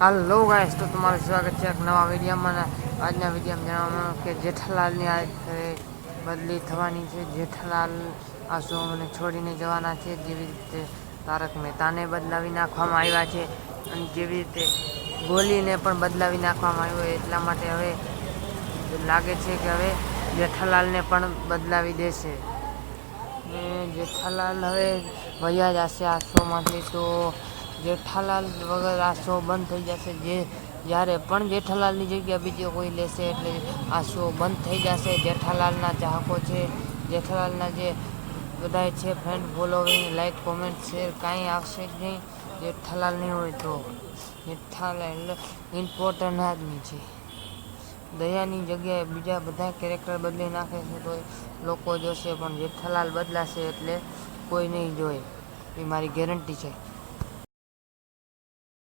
હાલો guys, તો તમારું સ્વાગત છે એક નવા વિડીયોમાં. આજના વિડીયોમાં જણાવવાનું કે જેઠાલાલની આ બદલી થવાની છે. જેઠાલાલ આ શોને છોડીને જવાના છે. જેવી રીતે તારક મહેતાને બદલાવી નાખવામાં આવ્યા છે, અને જેવી રીતે ગોલીને પણ બદલાવી નાખવામાં આવ્યો. એટલા માટે હવે લાગે છે કે હવે જેઠાલાલને પણ બદલાવી દેશે. ને જેઠાલાલ હવે વયા જશે આ શોમાંથી. તો જેઠાલાલ વગર આ શો બંધ થઈ જશે. જ્યારે પણ જેઠાલાલની જગ્યા બીજો કોઈ લેશે એટલે આ શો બંધ થઈ જશે. જેઠાલાલના ચાહકો છે, જેઠાલાલના જે બધાય છે friend following, like, comment, share કાંઈ આવશે જ નહીં. જેઠાલાલ નહીં હોય તો જેઠાલાલ ઇમ્પોર્ટન્ટ આદમી છે. દયાની જગ્યાએ બીજા બધા કેરેક્ટર બદલી નાખે છે તો લોકો જોશે, પણ જેઠાલાલ બદલાશે એટલે કોઈ નહીં જોએ, એ મારી ગેરંટી છે.